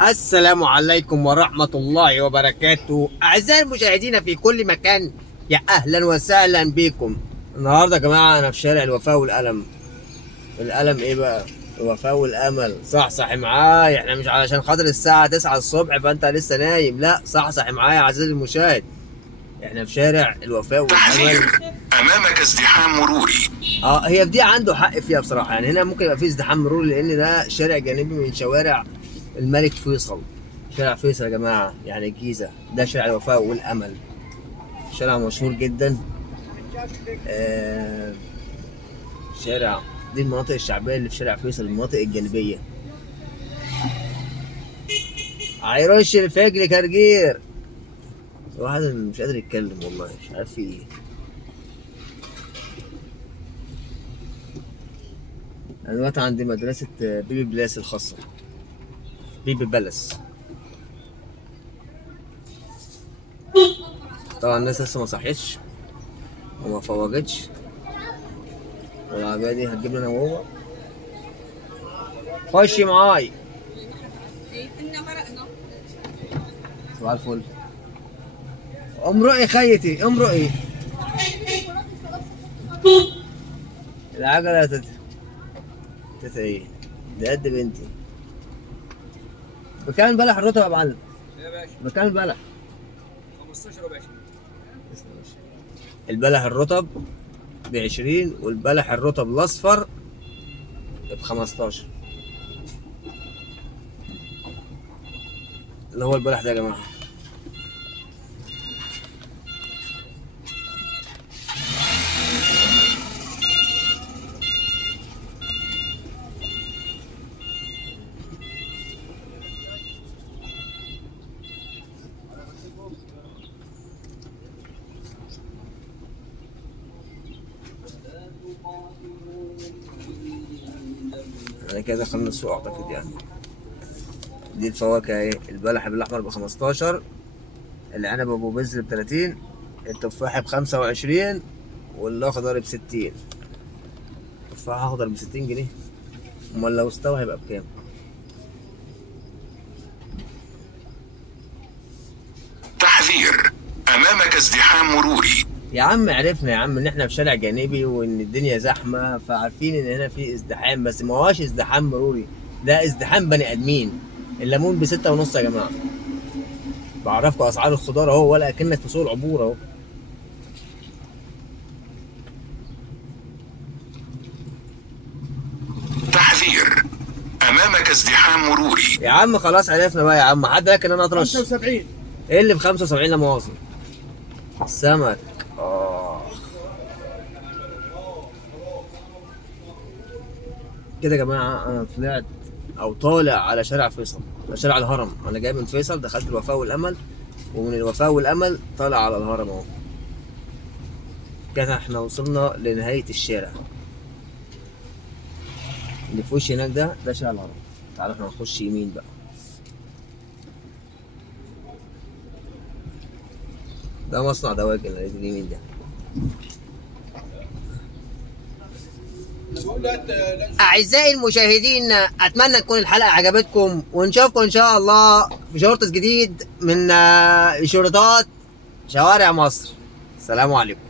السلام عليكم ورحمة الله وبركاته. أعزائي المشاهدين في كل مكان، يا أهلا وسهلا بكم. النهاردة يا جماعة أنا في شارع الوفاء والألم. الألم إيه بقى؟ الوفاء والأمل. صحصح معايا، إحنا مش علشان خاطر الساعة 9 الصبح فأنت لسه نايم، لا صحصح معايا يا عزيزي المشاهد. إحنا في شارع الوفاء والأمل. تحذير، أمامك ازدحام مروري. هي في دي عنده حق فيها بصراحة، يعني هنا ممكن يبقى فيه ازدحام مروري لأن ده شارع جانبي من شوارع الملك فيصل. شارع فيصل يا جماعة يعني الجيزة، ده شارع الوفاء والأمل، شارع مشهور جدا. شارع دي المناطق الشعبية اللي في شارع فيصل، المناطق الجانبية. هيرش الفجر كرجير. الواحد مش قادر يتكلم والله، مش عارف في ايه. أنا دلوقتي عندي مدرسة بيبي بلاس الخاصة، بيبي بلس. طبعا الناس لسه ما صحيتش وما فوجتش، والعربية دي هتجيب لنا وهو. خشي معاي. صباح الفل. امرؤي خيتي امرؤي. العجلة تتا ايه؟ ده قد بنتي. بكام بلح الرطب يا معلم؟ يا باشا بكام بلح؟ 15 و 20. البلح الرطب ب20 والبلح الرطب الاصفر ب15. اللي هو البلح ده يا جماعه. يعني كده دخلنا السوق اعتقد يعني. دي الفواكه اهي، البلح بالاحمر ب15، العنب ابو بذر ب30، التفاح ب25، والاخضر ب60. تفاح اخضر ب60 جنيه، امال لو استوى هيبقى بكام؟ تحذير، أمامك ازدحام مروري. يا عم عرفنا يا عم ان احنا في شارع جانبي وان الدنيا زحمه، فعارفين ان هنا في ازدحام، بس ما هوش ازدحام مروري، ده ازدحام بني ادمين. الليمون ب6.5 يا جماعه. بعرفكم اسعار الخضار اهو، ولا اكنك في سوق العبور اهو. تحذير، أمامك ازدحام مروري. يا عم خلاص عرفنا بقى يا عم، حد لكن انا اطرش. 75. ايه اللي ب75 لا مؤاخذه؟ السمك. كده يا جماعه انا طلعت او طالع على شارع فيصل، على شارع الهرم. انا جاي من فيصل دخلت الوفاء والامل، ومن الوفاء والامل طالع على الهرم اهو. كده احنا وصلنا لنهايه الشارع اللي في وش هناك، ده شارع الهرم. تعالى احنا هنخش يمين بقى. ده مصنع دواجن اللي اليمين ده. أعزائي المشاهدين، أتمنى تكون الحلقة عجبتكم، ونشوفكم إن شاء الله في شورتس جديد من شورتات شوارع مصر. السلام عليكم.